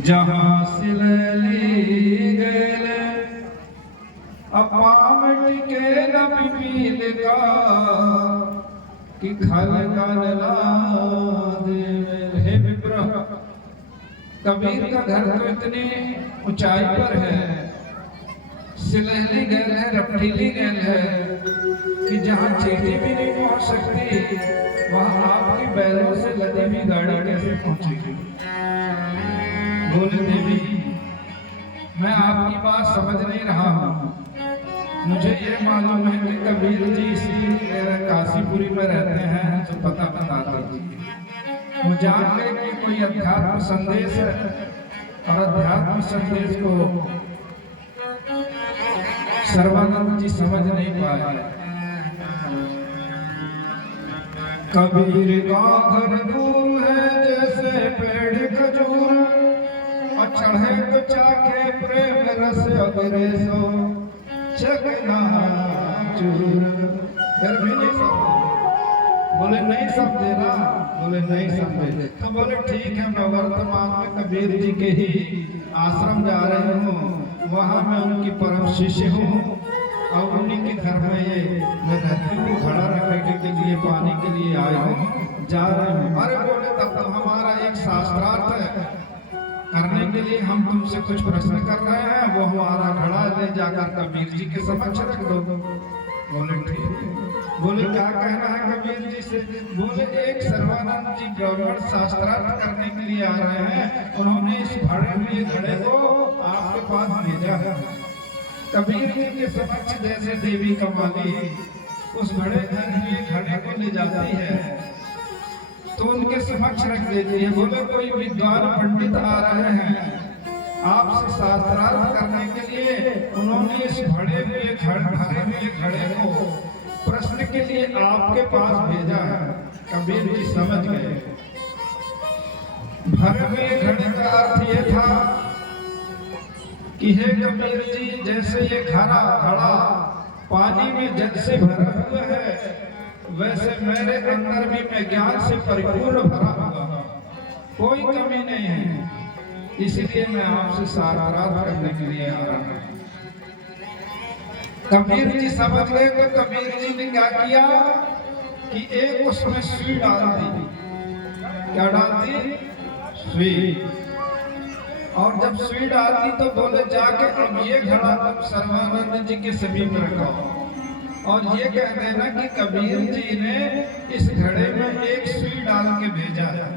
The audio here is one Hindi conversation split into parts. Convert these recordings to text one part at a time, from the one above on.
जहाँ सिलली गैल अपाम टिके न पीपील का कि खल गलला दे। हे विप्र, कबीर का घर तो इतनी ऊंचाई पर है, सिलहली गैल है, रपटीली गैल है कि जहाँ चींटी भी नहीं पहुंच सकती वहां आपकी बैलों से लदी हुई गाड़ी कैसे पहुंचेगी। बोले देवी, मैं आपकी बात समझ नहीं रहा हूँ। मुझे ये मालूम है कि कबीर जी इसी काशीपुरी में रहते हैं, तो पता बता दीजिए। वो जान गए कि कोई अध्यात्म संदेश है और अध्यात्म संदेश को सर्वानंद जी समझ नहीं पाए। कबीर का घर दूर है जैसे पेड़ खजूर, चढ़े तो चाके प्रेम रस अगरे सो चकना चूर। फिर भी नहीं समझे। बोले नहीं समझे ना, बोले नहीं समझे। तो बोले ठीक है, मैं वर्तमान में कबीर जी के ही आश्रम जा रही हूँ, वहाँ मैं उनकी परम शिष्य हूँ और उन्हीं के घर में ये मैं रहती हूँ, घड़ा रखने के लिए पानी के लिए आई हूँ, जा रही हूँ। अरे बोले तब तो हमारा एक शास्त्रार्थ है करने के लिए, हम तुमसे कुछ प्रश्न कर रहे हैं, वो हमारा घड़ा ले जाकर कबीर जी के समक्ष रख दो। बोले ठीक है। बोले क्या कहना है कबीर जी से। बोले एक सर्वानंद जी ब्राह्मण शास्त्रार्थ करने के लिए आ रहे हैं, उन्होंने इस भरे हुए घड़े को आपके पास भेजा है। कबीर जी के समक्ष जैसे देवी कमाली उस घड़े को ले जाती है तो उनके समक्ष रख देती है। बोले कोई विद्वान पंडित आ रहे हैं आपसे शास्त्रार्थ करने के लिए, उन्होंने इस भरे हुए घड़े को प्रश्न के लिए आपके पास भेजा है। कबीर जी समझ गए। भरे हुए घड़े का अर्थ ये था कि हे कबीर जी, जैसे ये घड़ा पानी में जल से भरा हुआ है, वैसे मेरे अंदर भी मैं ज्ञान से परिपूर्ण भरा हुआ, कोई कमी नहीं है, इसलिए मैं आपसे शास्त्रार्थ करने के लिए आ रहा हूँ। कबीर जी समझ गए। तो कबीर जी ने क्या किया कि एक उसमें सुई डाल दी। क्या डाल दी? सुई। और जब सुई डाल दी तो बोले जाके अब ये घड़ा तुम सर्वानंद जी के समीप रखो और ये कह देना कि कबीर जी ने इस घड़े में एक सुई डाल के भेजा है।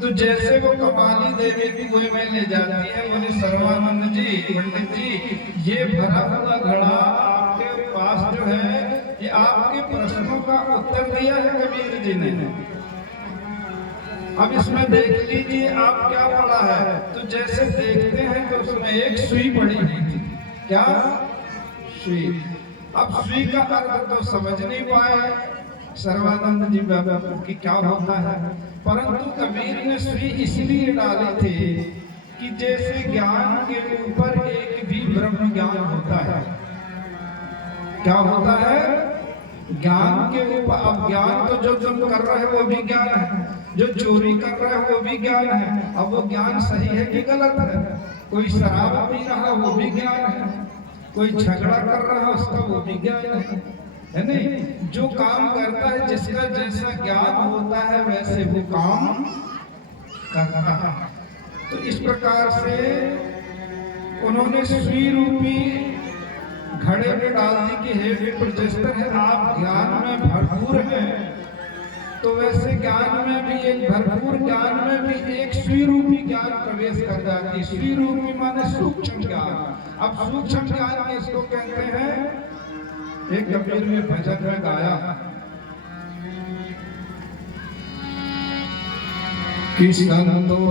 तो जैसे वो कपाली देवी की गोद में ले जाती है, बोले सर्वानंद जी, पंडित जी, ये भरा हुआ घड़ा आपके पास जो है, ये आपके प्रश्नों का उत्तर दिया है कबीर जी ने। अब इसमें देख लीजिए आप क्या पढ़ा है। तो जैसे देखते हैं तो उसमें एक सुई पड़ी हुई थी। क्या सुई? अब सुई का अर्थ तो समझ नहीं पाए सर्वानंद जी बाबा कि क्या होता है, परंतु कबीर ने सुई इसलिए डाली थी कि जैसे ज्ञान के ऊपर एक भी ब्रह्म ज्ञान होता है। क्या होता है? ज्ञान के ऊपर। अब ज्ञान तो जो तुम कर रहे हो वो भी ज्ञान है, जो चोरी कर रहे हो वो भी ज्ञान है। अब वो ज्ञान सही है कि गलत है? कोई शराब पी रहा वो भी ज्ञान है, कोई झगड़ा कर रहा है उसका वो भी ज्ञान है नहीं? जो काम करता है, जिसका जैसा ज्ञान होता है वैसे वो काम करता है। तो इस प्रकार से उन्होंने सुई रूपी घड़े में डाल दी कि हे विप्र, जिस तरह आप ज्ञान में भरपूर हैं, तो वैसे ज्ञान में भी, एक भरपूर ज्ञान में भी एक सुई रूपी ज्ञान प्रवेश कर जाती है। सुई रूपी माने सूक्ष्म ज्ञान। अब सूक्ष्म ज्ञान किसको कहते हैं? एक कबीर ने भजन में गाया कि संतों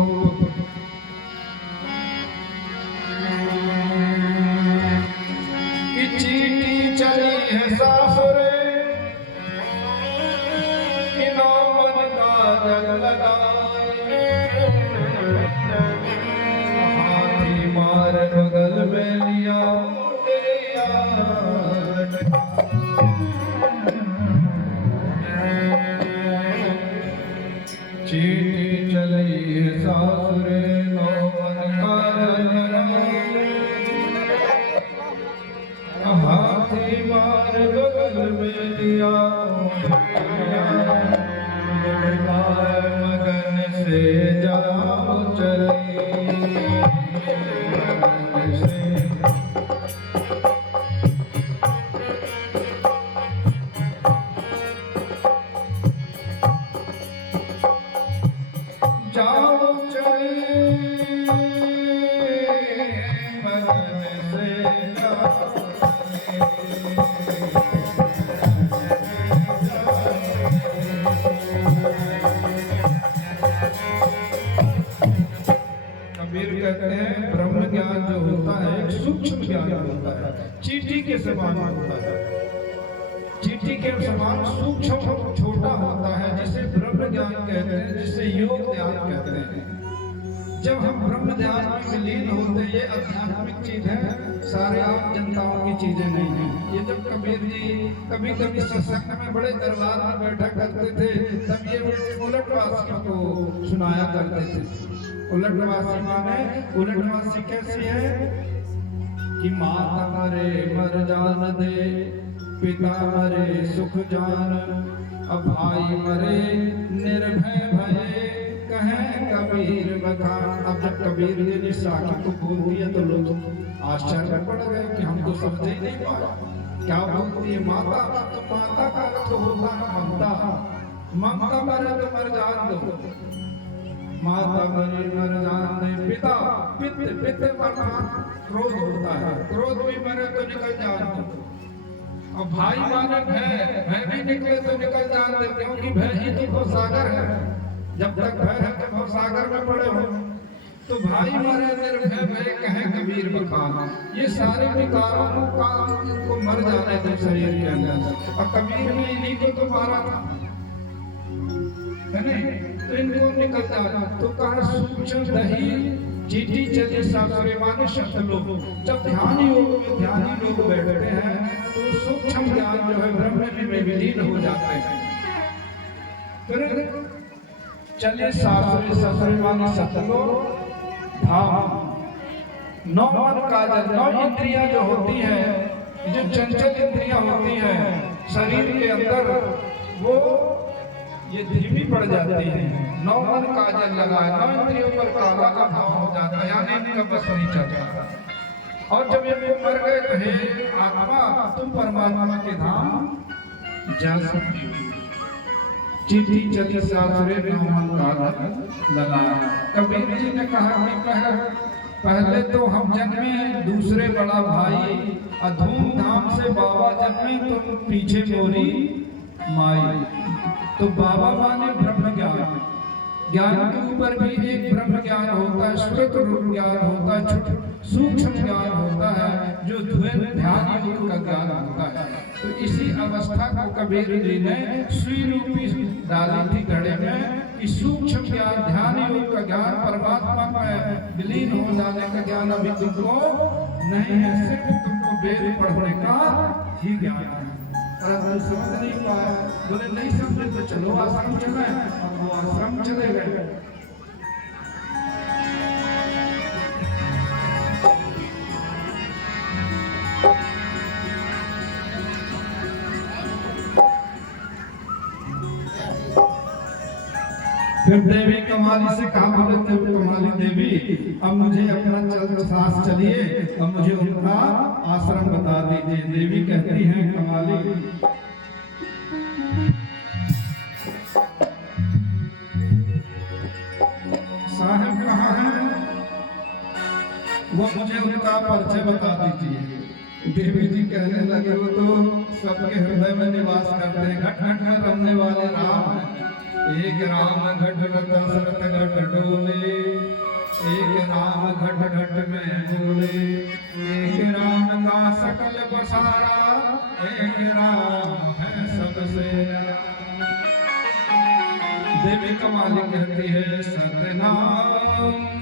की चीटी चली है सासुरे, हाथी मार बगल में लिया चीटी चली से जाओ चले मगन से। जाओ चले मगन से जाओ कहते हैं ब्रह्म ज्ञान जो होता है एक सूक्ष्म ज्ञान होता है, चींटी के समान होता है, चींटी के समान सूक्ष्म छोटा होता है, जिसे ब्रह्म ज्ञान कहते हैं, जिसे योग ध्यान कहते हैं। जब हम ब्रह्म ध्यान में विलीन होते हैं, ये आध्यात्मिक चीज है, सारे आम जनताओं की चीजें नहीं है। ये जब कबीर जी कभी कभी सत्संग में बड़े दरबार में बैठा करते थे, तब ये उलटवासियों को सुनाया करते थे। उलटवासी माने उलटवासी कैसी है कि माता मरे मर जान दे, पिता मरे सुख जान, अब भाई मरे निर्भय भये, कहें कबीर बखान। अब जब कबीर जी ने साखी को बोल दिया तो लोग आश्चर्य पड़ गए कि हम तो समझ ही नहीं पाए क्या बोलती है माता। तो माता का अर्थ होता है ममता, ममता मरे तो मर जान दो, माता मरे मर जान दे। पिता पित पित क्रोध होता है, क्रोध भी मरे तो निकल जान दो। और भाई माने भय, भय भी निकले तो निकल जान दे, क्योंकि भय ही तो भवसागर है। जब तक भय है तो भवसागर में पड़े हो। तो भाई मरे निर्भय भय, कहे कबीर बखान। ये सारे विकारों को मर जाने दे शरीर के अंदर। और कबीर ने इन्हीं को तो मारा था, है नहीं? तो इनको निकल जाना। तो कहा सूक्ष्म दही चींटी चली सासुरे माने शब्द लोग। जब ध्यान योग में ध्यानी लोग बैठते हैं तो सूक्ष्म ज्ञान जो है ब्रह्म में विलीन हो जाते हैं। फिर चले सासुरे, सासुरे माने सतलोक धाम। नौ मन काजल, नौ इंद्रियां जो होती है, जो चंचल इंद्रियां होती हैं शरीर के अंदर, वो ये धीमी पड़ जाती है। नौ मन काजल लगाए, नौ इंद्रियों पर काला का भाव हो जाता है, यानी इनका बस नहीं चलता। और जब ये मर गए तो हे आत्मा, तुम परमात्मा के धाम जा सकती हो। चींटी चली सासुरे, नौ मन काजल लगाया। कबीर जी ने कहा कि पहले तो हम जन्मे, दूसरे बड़ा भाई, धूमधाम से बाबा जन्मे, तुम पीछे मोरी माई। तो बाबा माने ब्रह्म ज्ञान। ज्ञान के ऊपर भी एक ब्रह्म ज्ञान होता है, श्रुत रूप ज्ञान होता है, सूक्ष्म ज्ञान होता है, जो ध्यान योग का ज्ञान होता है। तो इसी अवस्था को कबीर जी ने सुई रूपी डाली थी घड़े में, कि सूक्ष्म ज्ञान ध्यान योग का ज्ञान, परमात्मा में विलीन हो जाने का ज्ञान अभी तुमको नहीं है, सिर्फ तुमको वेद पढ़ने का ही ज्ञान है। समझ नहीं पाया, बोले नहीं समझे तो चलो आश्रम चले। अब वो आश्रम चले गए। फिर देवी कमाली से कहा, बोले कमाली देवी अब मुझे अपना साथ चलिए, अब मुझे उनका आश्रम बता दीजिए। देवी कहती हैं कमाली, साहब कहाँ हैं, वो मुझे उनका परिचय बता दीजिए। देवी जी कहने लगे, वो तो सबके हृदय में निवास करते हैं, घट घट में रमने वाले राम हैं। एक राम घट घट दशरथ घट डोले, एक राम घट घट में बोले, एक राम का सकल बसारा, एक राम है सबसे। देवी कमाली कहती है सतनाम